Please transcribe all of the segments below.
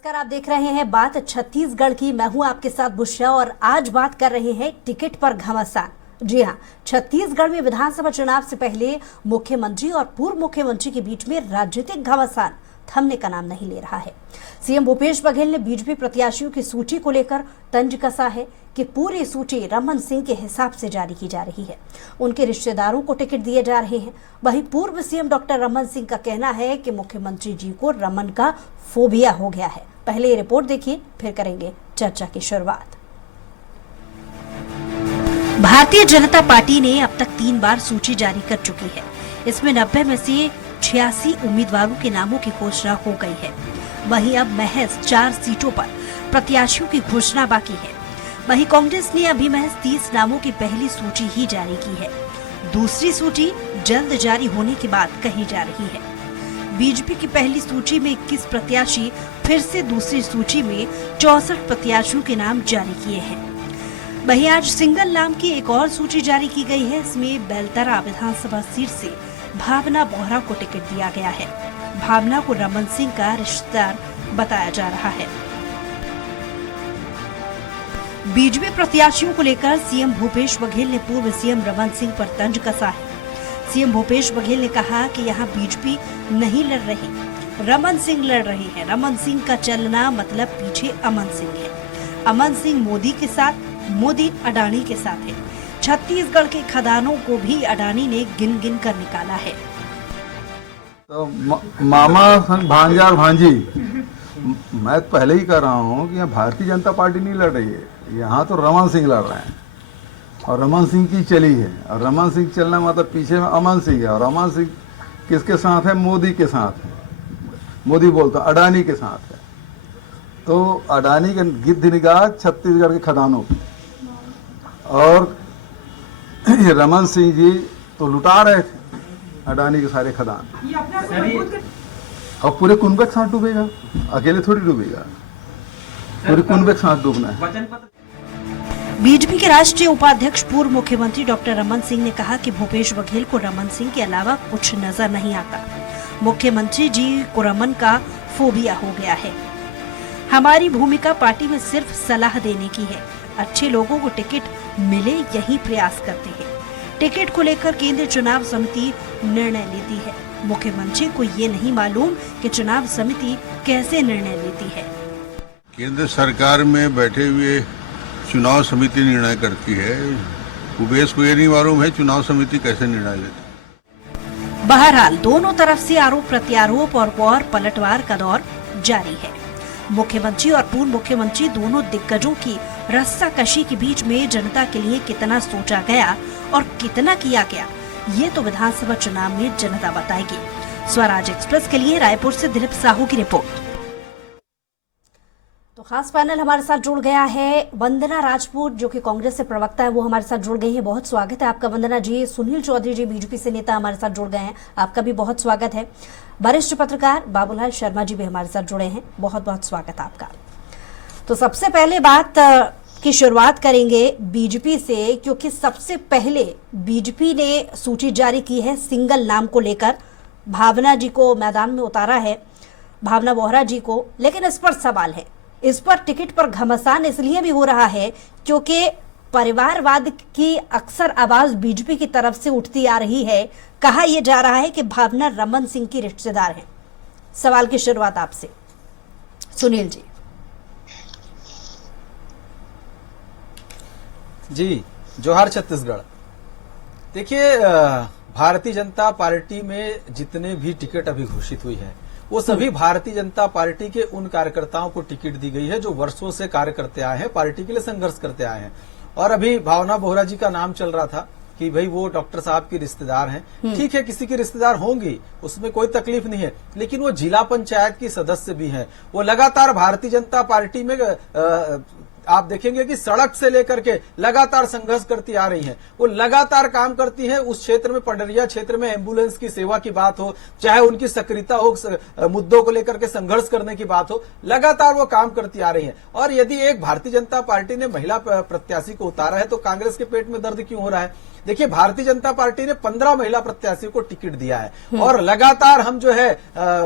नमस्कार, आप देख रहे हैं बात छत्तीसगढ़ की। मैं हूं आपके साथ बुशरा और आज बात कर रहे हैं टिकट पर घमासान। जी हां, छत्तीसगढ़ में विधानसभा चुनाव से पहले मुख्यमंत्री और पूर्व मुख्यमंत्री के बीच में राजनीतिक घमासान थमने का नाम नहीं ले रहा है। सीएम भूपेश बघेल ने बीजेपी प्रत्याशियों की सूची को लेकर तंज कसा है कि पूरी सूची रमन सिंह के हिसाब से जारी की जा रही है। उनके रिश्तेदारों को टिकट दिए जा रहे हैं। वहीं पूर्व सीएम डॉक्टर रमन सिंह का कहना है कि मुख्यमंत्री जी को रमन का फोबिया हो गया है। पहले ये रिपोर्ट देखिए, फिर करेंगे चर्चा की शुरुआत। भारतीय जनता पार्टी ने अब तक 3 बार सूची जारी कर चुकी है। इसमें 90 में से 86 उम्मीदवारों के नामों की घोषणा हो गई है। वहीं अब महज 4 सीटों पर प्रत्याशियों की घोषणा बाकी है। वहीं कांग्रेस ने अभी महज 30 नामों की पहली सूची ही जारी की है। दूसरी सूची जल्द जारी होने के बाद कही जा रही है। बीजेपी की पहली सूची में 21 प्रत्याशी, फिर से दूसरी सूची में 64 प्रत्याशियों के नाम जारी किए हैं। वहीं आज सिंगल नाम की एक और सूची जारी की गई है। इसमें बेलतरा विधानसभा सीट से भावना बोहरा को टिकट दिया गया है। भावना को रमन सिंह का रिश्तेदार बताया जा रहा है। बीजेपी प्रत्याशियों को लेकर सीएम भूपेश बघेल ने पूर्व सीएम रमन सिंह पर तंज कसा है। सीएम भूपेश बघेल ने कहा कि यहाँ बीजेपी नहीं लड़ रही, रमन सिंह लड़ रही है। रमन सिंह का चलना मतलब पीछे अमन सिंह है। अमन सिंह मोदी के साथ, मोदी अडानी के साथ है। छत्तीसगढ़ के खदानों को भी अडानी ने गिन गिन कर निकाला है। तो मामा भांजा और भांजी, मैं पहले ही कह रहा हूँ कि यहाँ भारतीय जनता पार्टी नहीं लड़ रही है, यहाँ तो रमन सिंह लड़ रहे हैं और रमन सिंह की चली है। और रमन सिंह चलना मतलब पीछे में अमन सिंह है। और रमन सिंह किसके साथ है? मोदी के साथ है। मोदी बोलता अडानी के साथ है। तो अडानी के गिद्ध निगाह छत्तीसगढ़ के खदानों की, और ये रमन सिंह जी तो लुटा रहे थे अडानी के सारे खदान। और पूरे कुनबे के साथ डूबेगा, अकेले थोड़ी डूबेगा, पूरे कुनबे के साथ डूबना है। बीजेपी के राष्ट्रीय उपाध्यक्ष पूर्व मुख्यमंत्री डॉक्टर रमन सिंह ने कहा कि भूपेश बघेल को रमन सिंह के अलावा कुछ नजर नहीं आता। मुख्यमंत्री जी को रमन का फोबिया हो गया है। हमारी भूमिका पार्टी में सिर्फ सलाह देने की है। अच्छे लोगों को टिकट मिले यही प्रयास करते हैं। टिकट को लेकर केंद्रीय चुनाव समिति निर्णय लेती है। मुख्यमंत्री को ये नहीं मालूम कि चुनाव समिति कैसे निर्णय लेती है। केंद्र सरकार में बैठे हुए चुनाव समिति निर्णय करती है। भूपेश को ये नहीं मालूम है चुनाव समिति कैसे निर्णय लेती है। बहरहाल दोनों तरफ से आरोप प्रत्यारोप और पलटवार का दौर जारी है। मुख्यमंत्री और पूर्व मुख्यमंत्री दोनों दिग्गजों की रस्साकशी के बीच में जनता के लिए कितना सोचा गया और कितना किया गया, ये तो विधानसभा चुनाव में जनता बताएगी। स्वराज एक्सप्रेस के लिए रायपुर से दिलीप साहू की रिपोर्ट। तो खास पैनल हमारे साथ जुड़ गया है। वंदना राजपूत जो कि कांग्रेस से प्रवक्ता है, वो हमारे साथ जुड़ गई है। बहुत स्वागत है आपका वंदना जी। सुनील चौधरी जी बीजेपी से नेता हमारे साथ जुड़ गए हैं, आपका भी बहुत स्वागत है। वरिष्ठ पत्रकार बाबूलाल शर्मा जी भी हमारे साथ जुड़े हैं, बहुत बहुत स्वागत आपका। तो सबसे पहले बात की शुरुआत करेंगे बीजेपी से, क्योंकि सबसे पहले बीजेपी ने सूची जारी की है सिंगल नाम को लेकर। भावना जी को मैदान में उतारा है, भावना बोहरा जी को। लेकिन इस पर सवाल है, इस पर टिकट पर घमासान इसलिए भी हो रहा है क्योंकि परिवारवाद की अक्सर आवाज बीजेपी की तरफ से उठती आ रही है। कहा यह जा रहा है कि भावना रमन सिंह की रिश्तेदार हैं। सवाल की शुरुआत आपसे सुनील जी। जी, जोहार छत्तीसगढ़। देखिए, भारतीय जनता पार्टी में जितने भी टिकट अभी घोषित हुई है वो सभी भारतीय जनता पार्टी के उन कार्यकर्ताओं को टिकट दी गई है जो वर्षों से कार्य करते आए हैं, पार्टी के लिए संघर्ष करते आए हैं। और अभी भावना बोहरा जी का नाम चल रहा था कि भाई वो डॉक्टर साहब की रिश्तेदार हैं। ठीक है, किसी की रिश्तेदार होंगी, उसमें कोई तकलीफ नहीं है, लेकिन वो जिला पंचायत की सदस्य भी हैं। वो लगातार भारतीय जनता पार्टी में आप देखेंगे कि सड़क से लेकर के लगातार संघर्ष करती आ रही हैं। वो लगातार काम करती हैं उस क्षेत्र में, पंडरिया क्षेत्र में एम्बुलेंस की सेवा की बात हो, चाहे उनकी सक्रियता हो, मुद्दों को लेकर के संघर्ष करने की बात हो, लगातार वो काम करती आ रही हैं। और यदि एक भारतीय जनता पार्टी ने महिला प्रत्याशी को उतारा है तो कांग्रेस के पेट में दर्द क्यों हो रहा है? देखिए, भारतीय जनता पार्टी ने 15 महिला प्रत्याशियों को टिकट दिया है और लगातार हम जो है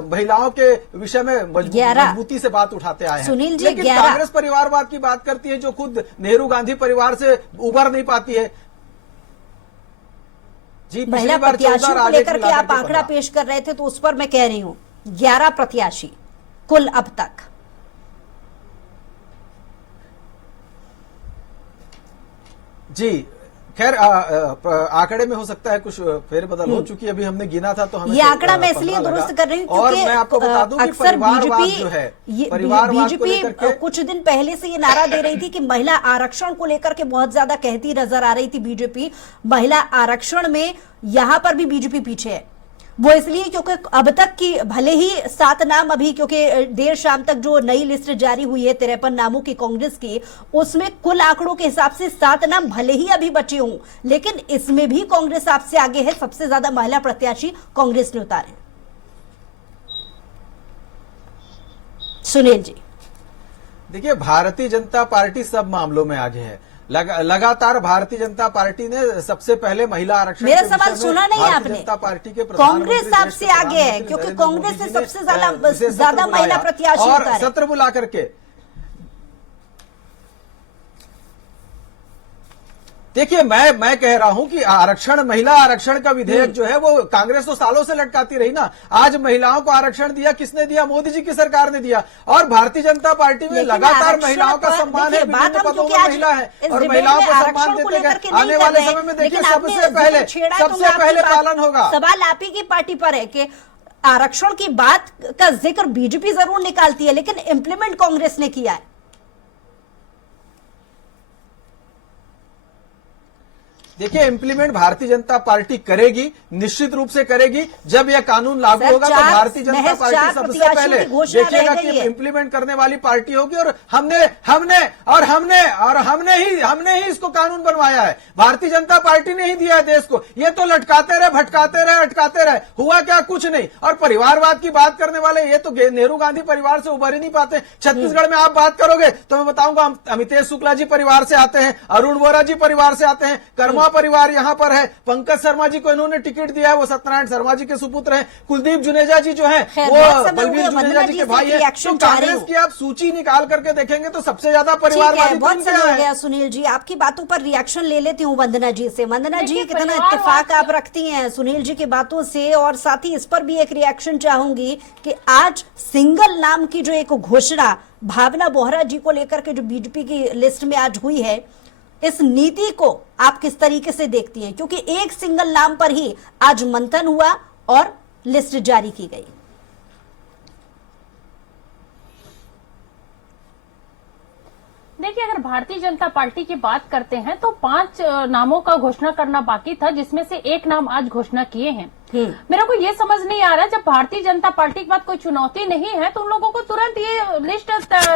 महिलाओं के विषय में मजबूती से बात उठाते आए हैं। सुनील जी, लेकिन कांग्रेस परिवारवाद की बात करती है जो खुद नेहरू गांधी परिवार से उबर नहीं पाती है। जी, महिला प्रत्याशियों को लेकर के आप आंकड़ा पेश कर रहे थे तो उस पर मैं कह रही हूं 11 प्रत्याशी कुल अब तक। जी, खैर आंकड़े में हो सकता है कुछ फेरबदल हो, चूंकि अभी हमने गिना था तो हमें ये आंकड़ा मैं इसलिए दुरुस्त कर रही हूँ और मैं आपको बता दूं कि अक्सर बीजेपी कुछ दिन पहले से ये नारा दे रही थी कि महिला आरक्षण को लेकर के बहुत ज्यादा कहती नजर आ रही थी बीजेपी। महिला आरक्षण में यहां पर भी बीजेपी पीछे है। वो इसलिए क्योंकि अब तक की भले ही 7 नाम अभी, क्योंकि देर शाम तक जो नई लिस्ट जारी हुई है 53 नामों की कांग्रेस की, उसमें कुल आंकड़ों के हिसाब से 7 नाम भले ही अभी बचे हों, लेकिन इसमें भी कांग्रेस आपसे आगे है। सबसे ज्यादा महिला प्रत्याशी कांग्रेस ने उतारे। सुनील जी, देखिए, भारतीय जनता पार्टी सब मामलों में आगे है। लगातार भारतीय जनता पार्टी ने सबसे पहले महिला आरक्षण, मेरा सवाल सुना नहीं आपने। जनता पार्टी के कांग्रेस आपसे आगे है क्योंकि कांग्रेस से सबसे ज्यादा महिला प्रत्याशी और सत्र बुला करके देखिए, मैं कह रहा हूं कि आरक्षण, महिला आरक्षण का विधेयक जो है वो कांग्रेस तो सालों से लटकाती रही ना। आज महिलाओं को आरक्षण दिया किसने दिया? मोदी जी की सरकार ने दिया। और भारतीय जनता पार्टी में लगातार महिलाओं का सम्मान है, विभिन्न पदों में महिला है और महिलाओं को सम्मान देते गए। आने वाले समय में देखिए सबसे पहले पालन होगा। सवाल आप ही की पार्टी पर है कि आरक्षण की बात का जिक्र बीजेपी जरूर निकालती है लेकिन इंप्लीमेंट कांग्रेस ने किया है। देखिए, इंप्लीमेंट भारतीय जनता पार्टी करेगी, निश्चित रूप से करेगी। जब यह कानून लागू होगा तो भारतीय जनता पार्टी सबसे पहले देखिएगा कि इंप्लीमेंट करने वाली पार्टी होगी। और हमने ही इसको कानून बनवाया है। भारतीय जनता पार्टी ने ही दिया है देश को। ये तो लटकाते रहे, भटकाते रहे, अटकाते रहे, हुआ क्या? कुछ नहीं। और परिवारवाद की बात करने वाले ये तो नेहरू गांधी परिवार से उभर ही नहीं पाते। छत्तीसगढ़ में आप बात करोगे तो मैं बताऊंगा, अमितेश शुक्ला जी परिवार से आते हैं, अरुण वोरा जी परिवार से आते हैं, कर्मा परिवार यहां पर है, पंकज शर्मा जी को इन्होंने टिकट दिया है, वो सत्यनारायण शर्मा जी के सुपुत्र हैं, कुलदीप जुनेजा जी जो है वो बलबीर जुनेजा जी के भाई है। तो कांग्रेस की आप सूची निकाल करके देखेंगे तो सबसे ज्यादा परिवारवादी बहुत समय हो गया। सुनील जी, आपकी बातों पर रिएक्शन ले लेती हूँ वंदना जी से। वंदना जी, कितना इत्तेफाक आप रखती हैं सुनील जी की बातों से, और साथ ही इस पर भी एक रिएक्शन चाहूंगी कि आज सिंगल नाम की जो एक घोषणा भावना बोहरा जी को लेकर के जो बीजेपी की लिस्ट में आज हुई है, इस नीति को आप किस तरीके से देखती हैं? क्योंकि एक सिंगल नाम पर ही आज मंथन हुआ और लिस्ट जारी की गई। देखिए, अगर भारतीय जनता पार्टी की बात करते हैं तो 5 नामों का घोषणा करना बाकी था, जिसमें से एक नाम आज घोषणा किए हैं। मेरे को ये समझ नहीं आ रहा, जब भारतीय जनता पार्टी के बाद कोई चुनौती नहीं है तो उन लोगों को तुरंत ये लिस्ट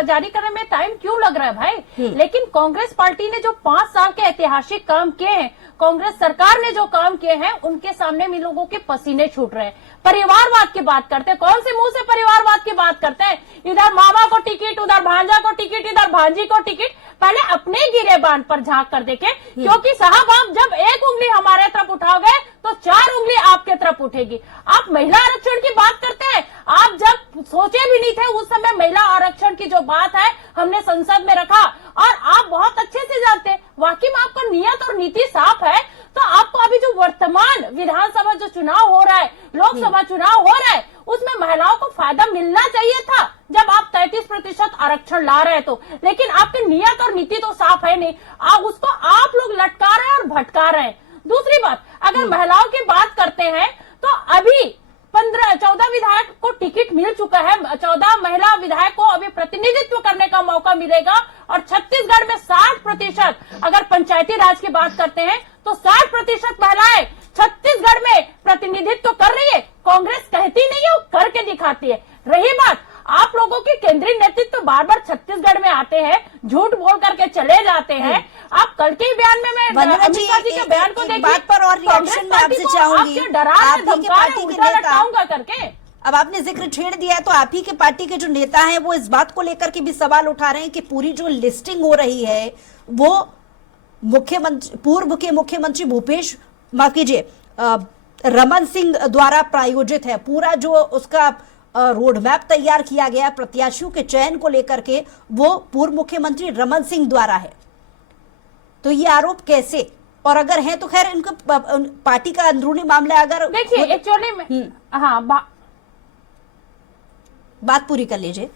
जारी करने में टाइम क्यों लग रहा है भाई? लेकिन कांग्रेस पार्टी ने जो 5 साल के ऐतिहासिक काम किए हैं, कांग्रेस सरकार ने जो काम किए हैं, उनके सामने में लोगों के पसीने छूट रहे हैं। परिवारवाद की बात करते हैं, कौन से मुंह से परिवारवाद की बात करते हैं? इधर मामा को टिकट, उधर भांजा को टिकट, इधर भांजी को टिकट। पहले अपने गिरेबान पर झांक कर देखें, क्योंकि साहब आप जब एक उंगली हमारे तरफ उठाओगे तो 4 उंगली आपके तरफ उठेगी। आप महिला आरक्षण की बात करते हैं, आप जब सोचे भी नहीं थे उस समय महिला आरक्षण की जो बात है हमने संसद में रखा, और आप बहुत अच्छे से जानते हैं वाकई में आपका नियत और नीति साफ है। तो आपको अभी जो वर्तमान विधानसभा जो चुनाव हो रहा है, लोकसभा चुनाव हो रहा है, उसमें महिलाओं को फायदा मिलना चाहिए था जब आप 33% आरक्षण ला रहे तो। लेकिन आपकी नियत और नीति तो साफ है नहीं, उसको आप लोग लटका रहे हैं और भटका रहे हैं। दूसरी बात, अगर महिलाओं की बात करते हैं तो अभी 14 विधायक को टिकट मिल चुका है। 14 महिला विधायक को अभी प्रतिनिधित्व करने का मौका मिलेगा। और छत्तीसगढ़ में 60%, अगर पंचायती राज की बात करते हैं तो 60% महिलाएं छत्तीसगढ़ में प्रतिनिधित्व कर रही है। कांग्रेस कहती नहीं है, वो करके दिखाती है। रही बात आप लोगों के केंद्रीय नेतृत्व बार बार छत्तीसगढ़ में आते हैं, झूठ बोल करके चले जाते हैं। आप कल के बयान में मैं वंदना जी, अमित शाह जी के बयान को एक देखिए, बात पर और रिएक्शन में आपसे चाहूंगी। आप ही के पार्टी के नेता लटाऊंगा करके। अब आपने जिक्र छेड़ दिया है, तो आप ही के पार्टी के जो नेता हैं वो इस बात को लेकर के भी सवाल उठा रहे हैं कि पूरी जो लिस्टिंग हो रही है वो पूर्व के मुख्यमंत्री भूपेश, माफ कीजिए, रमन सिंह द्वारा प्रायोजित है। पूरा जो उसका रोड मैप तैयार किया गया प्रत्याशियों के चयन को लेकर के वो पूर्व मुख्यमंत्री रमन सिंह द्वारा है। तो ये आरोप कैसे, और अगर है तो खैर इनका पार्टी का अंदरूनी मामला, अगर देखिए एक्चुअली में हाँ बात पूरी कर लीजिए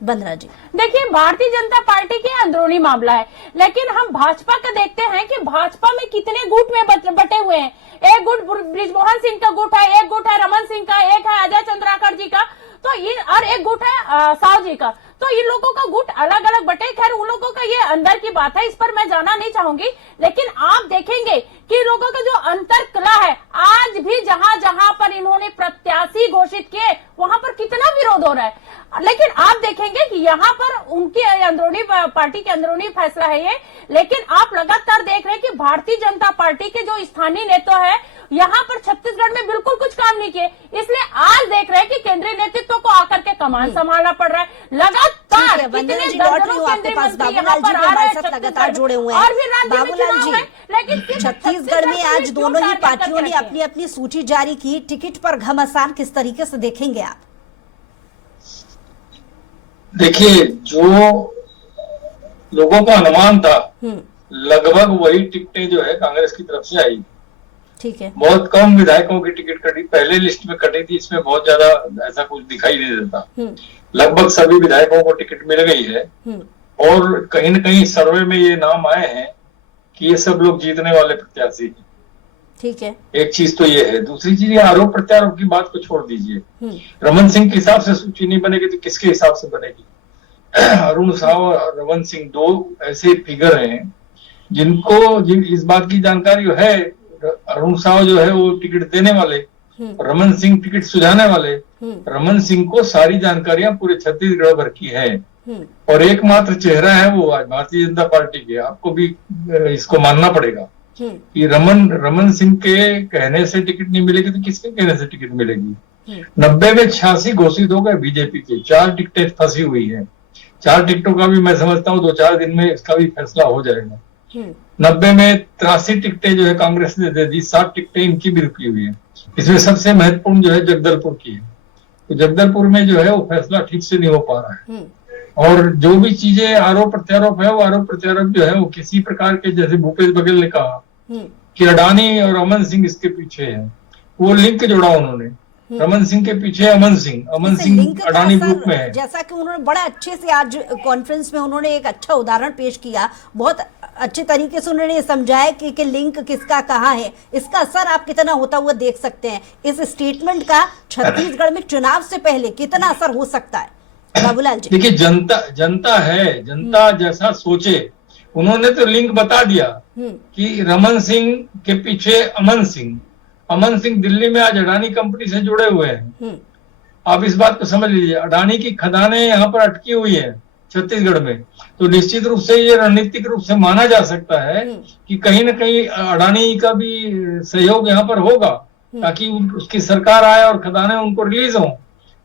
वंदना जी। देखिए भारतीय जनता पार्टी के अंदरूनी मामला है, लेकिन हम भाजपा का देखते हैं कि भाजपा में कितने गुट में बटे हुए हैं। एक गुट बृजमोहन सिंह का गुट है, एक गुट है रमन सिंह का, एक है अजय चंद्राकर जी का, तो ये और एक गुट है साव जी का। तो इन लोगों का गुट अलग अलग बटे। खैर उन लोगों का ये अंदर की बात है, इस पर मैं जाना नहीं चाहूंगी। लेकिन आप देखेंगे कि लोगों का जो अंतर कला है, आज भी जहां जहां पर इन्होंने प्रत्याशी घोषित किए वहां पर कितना विरोध हो रहा है। लेकिन आप देखेंगे कि यहाँ पर उनकी अंदरूनी पार्टी के अंदरूनी फैसला है ये। लेकिन आप लगातार देख रहे हैं कि भारतीय जनता पार्टी के जो स्थानीय नेता है यहाँ पर छत्तीसगढ़ में बिल्कुल कुछ काम नहीं किए। इसलिए आज देख रहे हैं कि केंद्रीय नेतृत्व को आकर के कमान संभालना पड़ रहा है। लगातार वंदना जी लौट रही हूँ आपके पास। बाबूलाल जी भी हमारे साथ लगातार जुड़े हुए हैं। और भी राज्य में बाबूलाल चुनाव है, लेकिन जी, छत्तीसगढ़ में आज दोनों ही पार्टियों ने अपनी अपनी सूची जारी की। टिकट पर घमासान किस तरीके से देखेंगे आप? देखिए, जो लोगों का अनुमान था लगभग वही टिकटें जो है कांग्रेस की तरफ से आई। ठीक है, बहुत कम विधायकों की टिकट कटी, पहले लिस्ट में कटी थी, इसमें बहुत ज्यादा ऐसा कुछ दिखाई नहीं देता। लगभग सभी विधायकों को टिकट मिल गई है। और कहीं न कहीं सर्वे में ये नाम आए हैं कि ये सब लोग जीतने वाले प्रत्याशी हैं। ठीक है, एक चीज तो ये है। दूसरी चीज, ये आरोप प्रत्यारोप की बात को छोड़ दीजिए। रमन सिंह के हिसाब से सूची नहीं बनेगी तो किसके हिसाब से बनेगी? अरुण साव और रमन सिंह दो ऐसे फिगर हैं जिनको इस बात की जानकारी है। अरुण साव जो है वो टिकट देने वाले, रमन सिंह टिकट सुझाने वाले। रमन सिंह को सारी जानकारियां पूरे छत्तीसगढ़ भर की है और एकमात्र चेहरा है वो आज भारतीय जनता पार्टी के। आपको भी इसको मानना पड़ेगा कि रमन सिंह के कहने से टिकट नहीं मिलेगी तो किसके कहने से टिकट मिलेगी? 90 में 86 घोषित हो गए बीजेपी के, 4 टिकटें फंसी हुई है। 4 टिकटों का भी मैं समझता हूँ 2-4 दिन में इसका भी फैसला हो जाएगा। 90 में 83 टिकटें जो है कांग्रेस ने दे दी, 7 टिकटें इनकी भी रुकी हुई है। इसमें सबसे महत्वपूर्ण जो है जगदलपुर की है। तो जगदलपुर में जो है वो फैसला ठीक से नहीं हो पा रहा है। और जो भी चीजें आरोप प्रत्यारोप है, वो आरोप प्रत्यारोप जो है वो किसी प्रकार के, जैसे भूपेश बघेल ने कहा कि अडानी और अमन सिंह इसके पीछे है, वो लिंक जोड़ा उन्होंने। रमन सिंह के पीछे अमन सिंह अडानी ग्रुप में है। जैसा कि उन्होंने बड़ा अच्छे से आज कॉन्फ्रेंस में उन्होंने एक अच्छा उदाहरण पेश किया, बहुत अच्छे तरीके से उन्होंने समझाया कि लिंक किसका कहाँ है। इसका असर आप कितना होता हुआ देख सकते हैं। इस स्टेटमेंट का छत्तीसगढ़ में चुनाव से पहले कितना असर हो सकता है? बाबूलाल जी, देखिए, जनता है, जनता जैसा सोचे। उन्होंने तो लिंक बता दिया कि रमन सिंह के पीछे अमन सिंह दिल्ली में आज अडानी कंपनी से जुड़े हुए हैं। आप इस बात को समझ लीजिए, अडानी की खदानें यहाँ पर अटकी हुई है छत्तीसगढ़ में। तो निश्चित रूप से ये रणनीतिक रूप से माना जा सकता है कि कहीं ना कहीं अडानी का भी सहयोग यहाँ पर होगा ताकि उसकी सरकार आए और खदानें उनको रिलीज हों।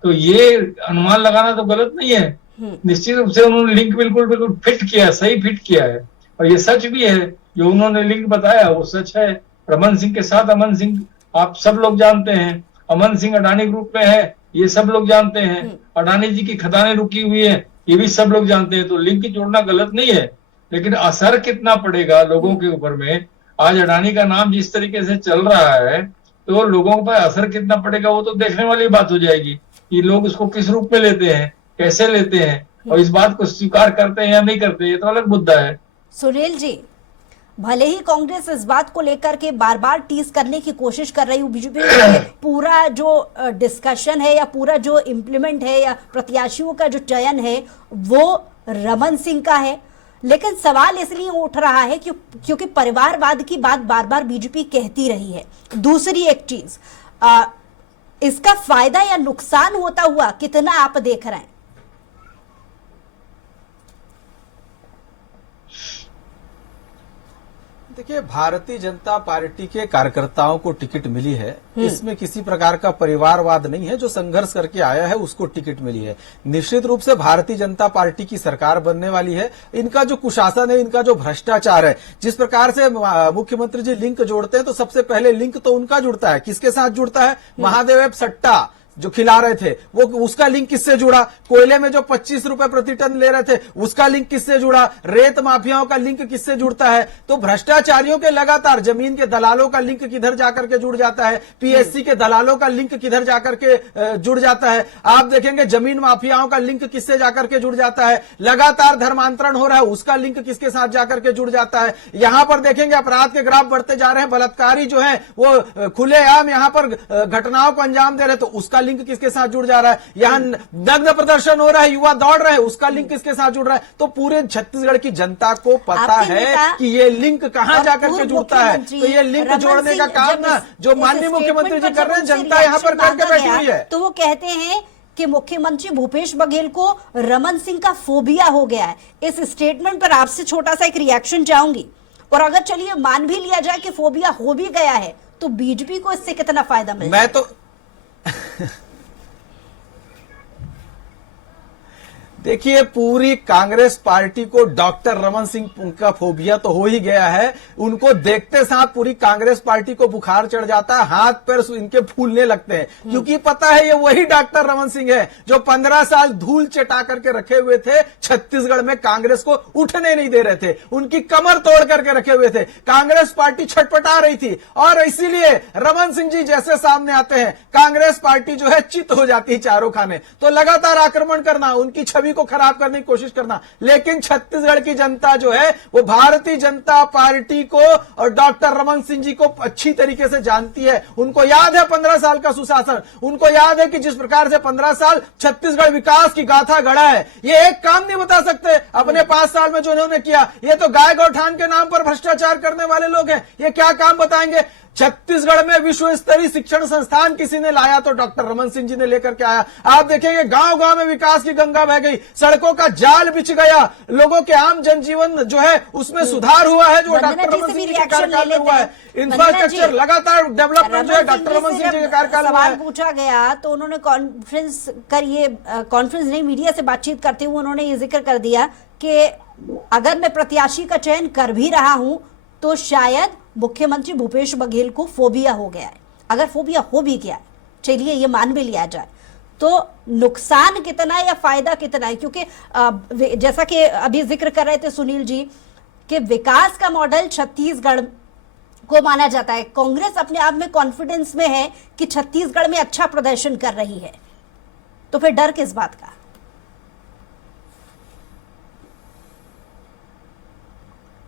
तो ये अनुमान लगाना तो गलत नहीं है। निश्चित रूप से उन्होंने लिंक बिल्कुल फिट किया है, सही फिट किया है। और ये सच भी है, जो उन्होंने लिंक बताया वो सच है। रमन सिंह के साथ अमन सिंह आप सब लोग जानते हैं, अमन सिंह अडानी ग्रुप में है, ये सब लोग जानते हैं। अडानी जी की खदानें रुकी हुई है, ये भी सब लोग जानते हैं। तो लिंक जोड़ना गलत नहीं है, लेकिन असर कितना पड़ेगा लोगों के ऊपर में? आज अडानी का नाम जिस तरीके से चल रहा है तो लोगों पर असर कितना पड़ेगा वो तो देखने वाली बात हो जाएगी कि लोग उसको किस रूप में लेते हैं, कैसे लेते हैं, और इस बात को स्वीकार करते हैं या नहीं करते, ये तो अलग मुद्दा है। सुनील जी, भले ही कांग्रेस इस बात को लेकर के बार बार टीज करने की कोशिश कर रही हूँ, बीजेपी पूरा जो डिस्कशन है या पूरा जो इम्प्लीमेंट है या प्रत्याशियों का जो चयन है वो रमन सिंह का है, लेकिन सवाल इसलिए उठ रहा है क्योंकि परिवारवाद की बात बार बार बीजेपी कहती रही है। दूसरी एक चीज, इसका फायदा या नुकसान होता हुआ कितना आप देख रहे हैं? देखिए, भारतीय जनता पार्टी के कार्यकर्ताओं को टिकट मिली है, इसमें किसी प्रकार का परिवारवाद नहीं है। जो संघर्ष करके आया है उसको टिकट मिली है। निश्चित रूप से भारतीय जनता पार्टी की सरकार बनने वाली है। इनका जो कुशासन है, इनका जो भ्रष्टाचार है, जिस प्रकार से मुख्यमंत्री जी लिंक जोड़ते हैं, तो सबसे पहले लिंक तो उनका जुड़ता है। किसके साथ जुड़ता है? महादेव सट्टा जो खिला रहे थे, वो उसका लिंक किससे जुड़ा? कोयले में जो 25 रुपए प्रति टन ले रहे थे, उसका लिंक किससे जुड़ा? रेत माफियाओं का लिंक किससे जुड़ता है? तो भ्रष्टाचारियों के लगातार जमीन के दलालों का लिंक किधर जाकर के जुड़ जाता है? पीएससी के दलालों का लिंक किधर जाकर के जुड़ जाता है? आप देखेंगे जमीन माफियाओं का लिंक किससे जाकर के जुड़ जाता है? लगातार धर्मांतरण हो रहा है, उसका लिंक किसके साथ जाकर के जुड़ जाता है? यहां पर देखेंगे अपराध के ग्राफ बढ़ते जा रहे हैं, बलात्कारी जो है वो खुलेआम यहां पर घटनाओं को अंजाम दे रहे हैं, तो उसका लिंक किसके साथ जुड़ जा रहा है? यहां नग्न प्रदर्शन हो रहा है, युवा दौड़ रहे हैं, उसका लिंक किसके साथ जुड़ रहा है? तो पूरे छत्तीसगढ़ की जनता को पता है कि ये लिंक कहां जाकर के जुड़ता है। तो ये लिंक जोड़ने का काम ना जो माननीय मुख्यमंत्री जी कर रहे हैं, जनता यहां पर करके बैठी हुई है। तो वो कहते हैं कि मुख्यमंत्री भूपेश बघेल को रमन सिंह का फोबिया हो गया है। इस स्टेटमेंट पर आपसे छोटा सा एक रिएक्शन चाहूंगी। और अगर चलिए मान भी लिया जाए कि फोबिया हो भी गया है, तो बीजेपी को इससे कितना फायदा मिलेगा? मैं तो देखिए, पूरी कांग्रेस पार्टी को डॉक्टर रमन सिंह का फोबिया तो हो ही गया है। उनको देखते साथ पूरी कांग्रेस पार्टी को बुखार चढ़ जाता है, हाथ पैर इनके फूलने लगते हैं, क्योंकि पता है ये वही डॉक्टर रमन सिंह है जो 15 साल धूल चटा करके रखे हुए थे। छत्तीसगढ़ में कांग्रेस को उठने नहीं दे रहे थे, उनकी कमर तोड़ करके रखे हुए थे। कांग्रेस पार्टी छटपटा रही थी और इसीलिए रमन सिंह जी जैसे सामने आते हैं, कांग्रेस पार्टी जो है चित हो जाती है चारों खाने। तो लगातार आक्रमण करना, उनकी छवि को खराब करने की कोशिश करना। लेकिन छत्तीसगढ़ की जनता जो है वो भारतीय जनता पार्टी को और डॉक्टर रमन सिंह जी को अच्छी तरीके से जानती है। उनको याद है 15 साल का सुशासन, उनको याद है कि जिस प्रकार से 15 साल छत्तीसगढ़ विकास की गाथा गढ़ा है। ये एक काम नहीं बता सकते अपने 5 साल में जो इन्होंने किया। ये तो गाय गौठान के नाम पर भ्रष्टाचार करने वाले लोग हैं, ये क्या काम बताएंगे? छत्तीसगढ़ में विश्व स्तरीय शिक्षण संस्थान किसी ने लाया तो डॉक्टर रमन सिंह जी ने लेकर के आया। आप देखेंगे गांव गांव में विकास की गंगा बह गई, सड़कों का जाल बिछ गया, लोगों के आम जनजीवन जो है उसमें सुधार हुआ है, जो डॉक्टर रमन सिंह जी के कार्यकाल में हुआ है। इंफ्रास्ट्रक्चर लगातार डेवलपमेंट जो है डॉक्टर रमन सिंह जी के कार्यकाल में है। पूछा गया तो उन्होंने कॉन्फ्रेंस नहीं, मीडिया से बातचीत करते हुए उन्होंने ये जिक्र कर दिया कि अगर मैं प्रत्याशी का चयन कर भी रहा हूं तो शायद मुख्यमंत्री भूपेश बघेल को फोबिया हो गया है। अगर फोबिया हो भी गया, चलिए ये मान भी लिया जाए, तो नुकसान कितना या फायदा कितना है? क्योंकि जैसा कि अभी जिक्र कर रहे थे सुनील जी कि विकास का मॉडल छत्तीसगढ़ को माना जाता है। कांग्रेस अपने आप में कॉन्फिडेंस में है कि छत्तीसगढ़ में अच्छा प्रदर्शन कर रही है, तो फिर डर किस बात का?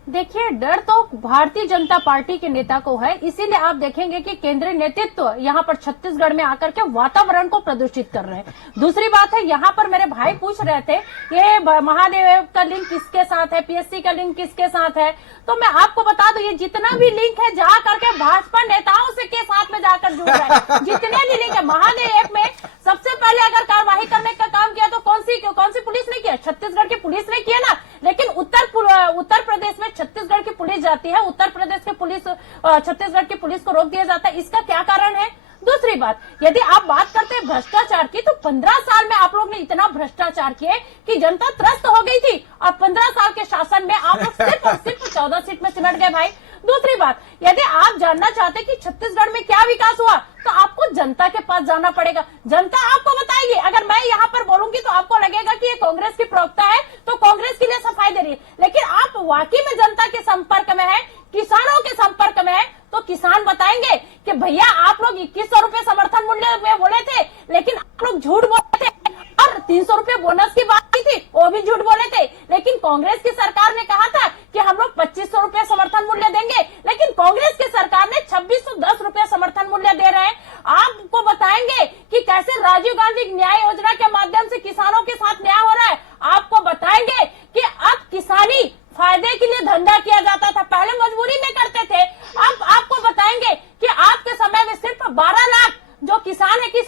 देखिए, डर तो भारतीय जनता पार्टी के नेता को है। इसीलिए आप देखेंगे कि केंद्रीय नेतृत्व यहाँ पर छत्तीसगढ़ में आकर के वातावरण को प्रदूषित कर रहे हैं। दूसरी बात है, यहाँ पर मेरे भाई पूछ रहे थे ये महादेव का लिंक किसके साथ है, पीएससी का लिंक किसके साथ है, तो मैं आपको बता दूं ये जितना भी लिंक है जा करके भाजपा नेताओं से के साथ में जाकर जुड़ रहा है। जितने भी लिंक है महादेव में सबसे पहले अगर कार्रवाई करने का काम किया तो कौन सी पुलिस ने किया? छत्तीसगढ़ की पुलिस ने किया ना। लेकिन उत्तर प्रदेश में छत्तीसगढ़ की पुलिस जाती है, उत्तर प्रदेश की पुलिस छत्तीसगढ़ की पुलिस को रोक दिया जाता है। इसका क्या कारण है? दूसरी बात, यदि आप बात करते हैं भ्रष्टाचार की, तो 15 साल में आप लोग ने इतना भ्रष्टाचार किए कि जनता त्रस्त हो गई थी। और 15 साल के शासन में आप लोग सिर्फ 14 सीट में सिमट गए भाई। दूसरी बात, यदि आप जानना चाहते कि छत्तीसगढ़ में क्या विकास हुआ, तो आपको जनता के पास जाना पड़ेगा। जनता आपको बताएगी। अगर मैं यहाँ पर बोलूंगी तो आपको लगेगा कि ये कांग्रेस की प्रवक्ता है तो कांग्रेस के लिए सफाई दे रही है। लेकिन आप वाकई में जनता के संपर्क में है, किसानों के संपर्क में है, तो किसान बताएंगे कि भैया आप लोग 2100 रुपए समर्थन मूल्य में बोले थे, लेकिन आप लोग झूठ बोले थे। और 300 रुपए बोनस की बात की थी, वो भी झूठ बोले थे। लेकिन कांग्रेस की सरकार ने कहा था कि हम लोग 2500 रुपए समर्थन मूल्य देंगे, लेकिन कांग्रेस की सरकार ने 2610 रुपए समर्थन मूल्य दे रहे हैं। आपको बताएंगे कि कैसे राजीव गांधी न्याय योजना के माध्यम से किसानों के साथ न्याय हो रहा है। आपको बताएंगे कि अब किसानी फायदे के लिए धंधा किया जाता था, पहले मजबूरी में करते थे। अब आपको बताएंगे कि आपके समय में सिर्फ 12 लाख जो किसान है, किसी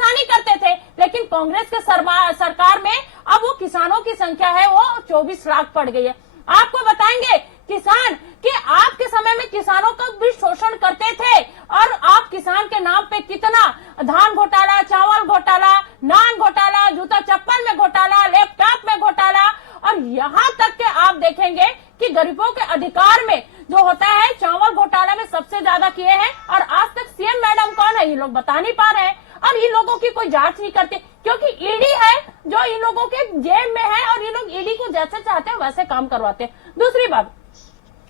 24 लाख पड़ गई है। आपको बताएंगे किसान कि आपके समय में किसानों का भी शोषण करते थे और आप किसान के नाम पे कितना धान घोटाला, चावल घोटाला, नान घोटाला, जूता चप्पल में घोटाला, लैपटॉप में घोटाला, और यहाँ तक के आप देखेंगे कि गरीबों के अधिकार में जो होता है चावल घोटाला में सबसे ज्यादा किए हैं। और आज तक सीएम मैडम कौन है ये लोग बता नहीं पा रहे हैं, और इन लोगों की कोई जांच नहीं करते क्योंकि ईडी है जो इन लोगों के जेब में है और ये लोग ईडी को जैसे चाहते हैं वैसे काम करवाते हैं। दूसरी बात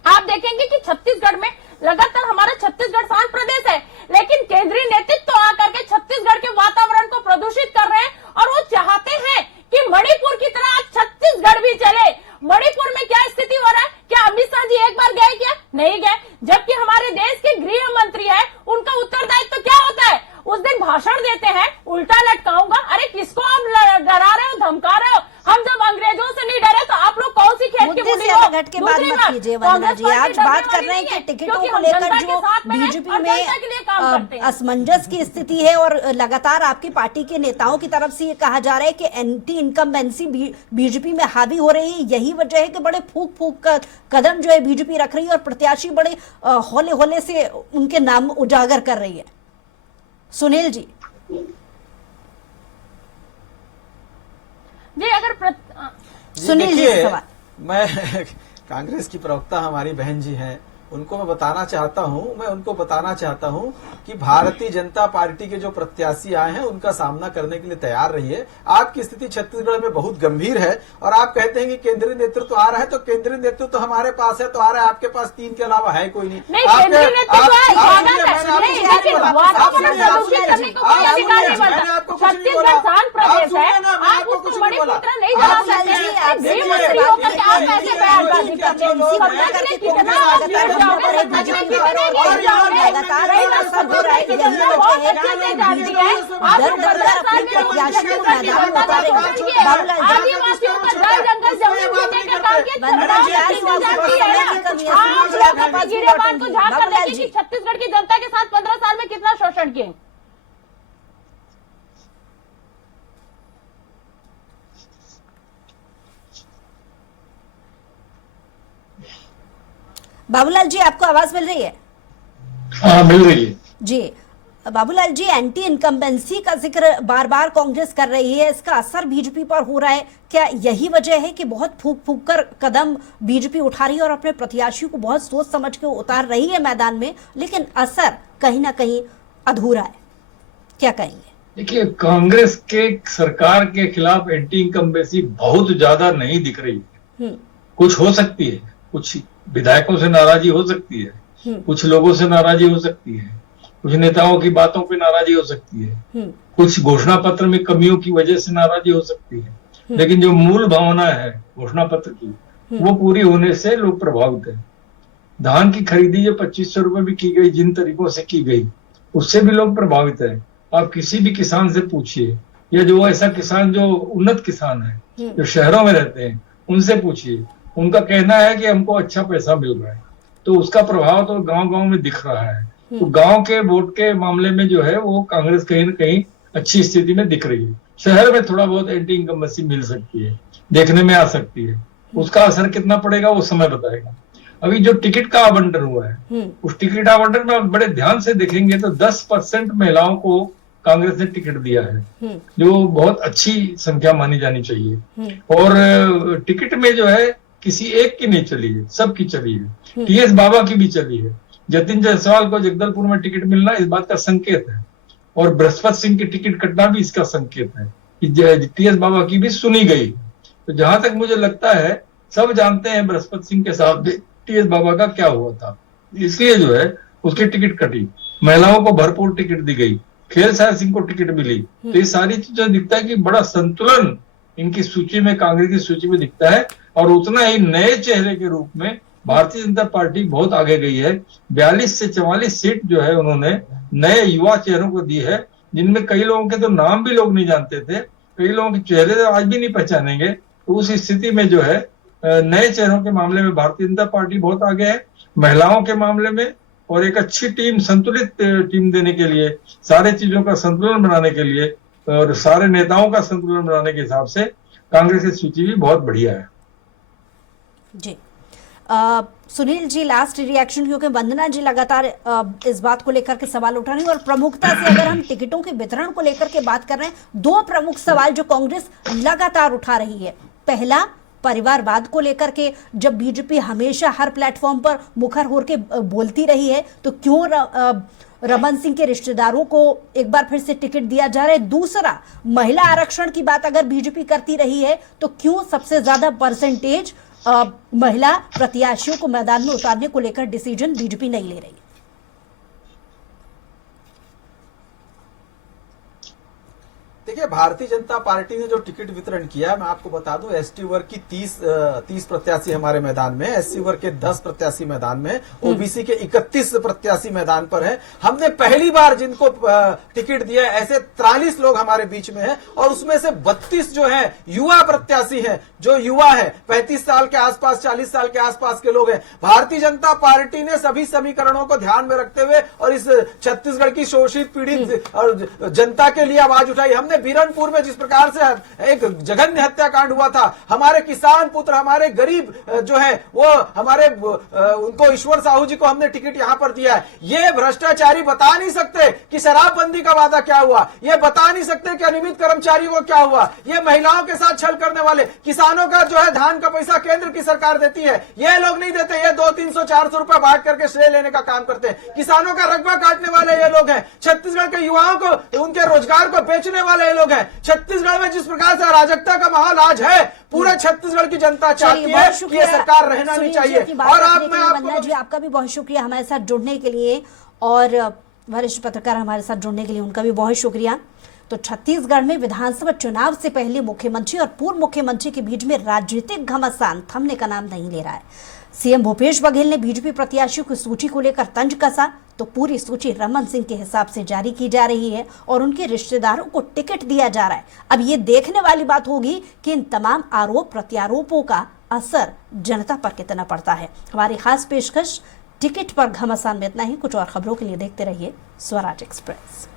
आप देखेंगे कि छत्तीसगढ़ में लगातार हमारा छत्तीसगढ़ शांत प्रदेश है, लेकिन केंद्रीय नेतृत्व तो आकर के छत्तीसगढ़ के वातावरण को प्रदूषित कर रहे हैं और वो चाहते हैं कि मणिपुर की तरह आज छत्तीसगढ़ भी चले। मणिपुर में क्या स्थिति हो रहा है? क्या अमित शाह जी एक बार गए? क्या नहीं गए? जबकि हमारे देश के गृह मंत्री है, उनका उत्तरदायित्व तो क्या होता है? उस दिन भाषण देते हैं उल्टा लटकाऊंगा। अरे किसको आप डरा रहे हो, धमका रहे हो? हम जब अंग्रेजों से नहीं डरे तो आप लोग कौन सी खेत की बुढ़ी हो? घट के बात मत कीजिए वंदना जी। आज बात कर रहे हैं कि टिकटों को लेकर जो बीजेपी में असमंजस की स्थिति है और लगातार आपकी पार्टी के नेताओं की तरफ से ये कहा जा रहा है कि एंटी इनकम्बेंसी बीजेपी में हावी हो रही है। यही वजह है कि बड़े फूक फूक का कदम जो है बीजेपी रख रही है और प्रत्याशी बड़े हौले हौले से उनके नाम उजागर कर रही है। सुनील जी अगर सुनील जी सवाल मैं कांग्रेस की प्रवक्ता हमारी बहन जी हैं, उनको मैं बताना चाहता हूं कि भारतीय जनता पार्टी के जो प्रत्याशी आए हैं उनका सामना करने के लिए तैयार रहिए। आपकी स्थिति छत्तीसगढ़ में बहुत गंभीर है और आप कहते हैं कि केंद्रीय नेतृत्व आ रहा है, तो केंद्रीय नेतृत्व तो हमारे पास है, तो आ रहा है। आपके पास 3 के अलावा है कोई नहीं। छत्तीसगढ़ की जनता के साथ 15 साल में कितना शोषण किए। बाबूलाल जी आपको आवाज मिल रही है? हाँ मिल रही है जी। बाबूलाल जी, एंटी इनकम्बेंसी का जिक्र बार बार कांग्रेस कर रही है, इसका असर बीजेपी पर हो रहा है। क्या यही वजह है कि बहुत फूक फूक कर कदम बीजेपी उठा रही है और अपने प्रत्याशियों को बहुत सोच समझ के उतार रही है मैदान में, लेकिन असर कहीं ना कहीं अधूरा है? क्या कहेंगे? देखिए, कांग्रेस के सरकार के खिलाफ एंटी इनकम्बेंसी बहुत ज्यादा नहीं दिख रही है। कुछ हो सकती है, कुछ विधायकों से नाराजगी हो सकती है, कुछ लोगों से नाराजगी हो सकती है, कुछ नेताओं की बातों पे नाराजगी हो सकती है, कुछ घोषणा पत्र में कमियों की वजह से नाराजगी हो सकती है, लेकिन जो मूल भावना है घोषणा पत्र की वो पूरी होने से लोग प्रभावित हैं। धान की खरीदी जो 2500 रुपए में की गई, जिन तरीकों से की गई, उससे भी लोग प्रभावित हैं। आप किसी भी किसान से पूछिए, या जो ऐसा किसान जो उन्नत किसान है, जो शहरों में रहते हैं, उनसे पूछिए, उनका कहना है कि हमको अच्छा पैसा मिल रहा है। तो उसका प्रभाव तो गांव-गांव में दिख रहा है। तो गांव के वोट के मामले में जो है वो कांग्रेस कहीं न कहीं अच्छी स्थिति में दिख रही है। शहर में थोड़ा बहुत एंटी इनकम्बेंसी मिल सकती है, देखने में आ सकती है। उसका असर कितना पड़ेगा वो समय बताएगा। अभी जो टिकट का आवंटन हुआ है, उस टिकट आवंटन में आप बड़े ध्यान से देखेंगे तो 10% महिलाओं को कांग्रेस ने टिकट दिया है, जो बहुत अच्छी संख्या मानी जानी चाहिए। और टिकट में जो है किसी एक की नहीं चली है, सबकी चली है। टीएस बाबा की भी चली है। जतिन जायसवाल को जगदलपुर में टिकट मिलना इस बात का संकेत है, और बृहस्पति सिंह की टिकट कटना भी इसका संकेत है कि टीएस बाबा की भी सुनी गई। तो जहां तक मुझे लगता है सब जानते हैं बृहस्पति सिंह के साथ टीएस बाबा का क्या हुआ था, इसलिए जो है उसकी टिकट कटी। महिलाओं को भरपूर टिकट दी गई, खेल साय सिंह को टिकट मिली। तो ये सारी चीजें दिखता है कि बड़ा संतुलन इनकी सूची में, कांग्रेस की सूची में दिखता है। और उतना ही नए चेहरे के रूप में भारतीय जनता पार्टी बहुत आगे गई है। 42 से 44 सीट जो है उन्होंने नए युवा चेहरों को दी है, जिनमें कई लोगों के तो नाम भी लोग नहीं जानते थे, कई लोगों के चेहरे तो आज भी नहीं पहचानेंगे। तो उस स्थिति में जो है नए चेहरों के मामले में भारतीय जनता पार्टी बहुत आगे है, महिलाओं के मामले में। और एक अच्छी टीम, संतुलित टीम देने के लिए, सारे चीजों का संतुलन बनाने के लिए और सारे नेताओं का संतुलन बनाने के हिसाब से कांग्रेस की सूची भी बहुत बढ़िया है। जी सुनील जी, लास्ट रिएक्शन, क्योंकि वंदना जी लगातार इस बात को लेकर के सवाल उठा रही है और प्रमुखता से अगर हम टिकटों के वितरण को लेकर के बात कर रहे हैं, दो प्रमुख सवाल जो कांग्रेस लगातार उठा रही है। पहला, परिवारवाद को लेकर के, जब बीजेपी हमेशा हर प्लेटफॉर्म पर मुखर होकर बोलती रही है, तो क्यों रमन सिंह के रिश्तेदारों को एक बार फिर से टिकट दिया जा रहा है। दूसरा, महिला आरक्षण की बात अगर बीजेपी करती रही है तो क्यों सबसे ज्यादा परसेंटेज महिला प्रत्याशियों को मैदान में उतारने को लेकर डिसीजन बीजेपी नहीं ले रही। देखिए, भारतीय जनता पार्टी ने जो टिकट वितरण किया, मैं आपको बता दूं, एसटी वर्ग की 30 प्रत्याशी हमारे मैदान में, एससी वर्ग के 10 प्रत्याशी मैदान में, ओबीसी के 31 प्रत्याशी मैदान पर है। हमने पहली बार जिनको टिकट दिया, ऐसे 43 लोग हमारे बीच में है और उसमें से 32 जो है युवा प्रत्याशी है, जो युवा है 35 साल के आसपास, 40 साल के आसपास के लोग हैं। भारतीय जनता पार्टी ने सभी समीकरणों को ध्यान में रखते हुए और इस छत्तीसगढ़ की शोषित पीड़ित और जनता के लिए आवाज उठाई। हमने बीरनपुर में जिस प्रकार से एक जघन्य हत्याकांड हुआ था, हमारे किसान पुत्र, हमारे गरीब जो है वो हमारे उनको ईश्वर साहू जी को हमने टिकट यहां पर दिया है। ये भ्रष्टाचारी बता नहीं सकते कि शराबबंदी का वादा क्या हुआ, ये बता नहीं सकते कि अनियमित कर्मचारियों को क्या हुआ, ये महिलाओं के साथ छल करने वाले, किसानों का जो है धान का पैसा केंद्र की सरकार देती है, ये लोग नहीं देते, ये 200-300-400 रुपए बांट करके श्रेय लेने का काम करते हैं। किसानों का रकबा काटने वाले ये लोग हैं। छत्तीसगढ़ के युवाओं को, उनके रोजगार को बेचने वाले ये लोग हैं। छत्तीसगढ़ में जिस प्रकार से अराजकता का माहौल आज है, पूरे छत्तीसगढ़ की जनता चाहती है कि ये सरकार रहना नहीं चाहिए। और वंदना जी, आपका भी बहुत शुक्रिया हमारे साथ जुड़ने के लिए और वरिष्ठ पत्रकार हमारे साथ जुड़ने के लिए, उनका भी बहुत शुक्रिया। तो छत्तीसगढ़ में विधानसभा चुनाव से पहले मुख्यमंत्री और पूर्व मुख्यमंत्री के बीच में राजनीतिक घमासान थमने का नाम नहीं ले रहा है। सीएम भूपेश बघेल ने बीजेपी प्रत्याशियों की सूची को लेकर तंज कसा, तो पूरी सूची रमन सिंह के हिसाब से जारी की जा रही है और उनके रिश्तेदारों को टिकट दिया जा रहा है। अब ये देखने वाली बात होगी कि इन तमाम आरोप प्रत्यारोपों का असर जनता पर कितना पड़ता है। हमारी खास पेशकश टिकट पर घमासान में इतना ही। कुछ और खबरों के लिए देखते रहिए स्वराज एक्सप्रेस।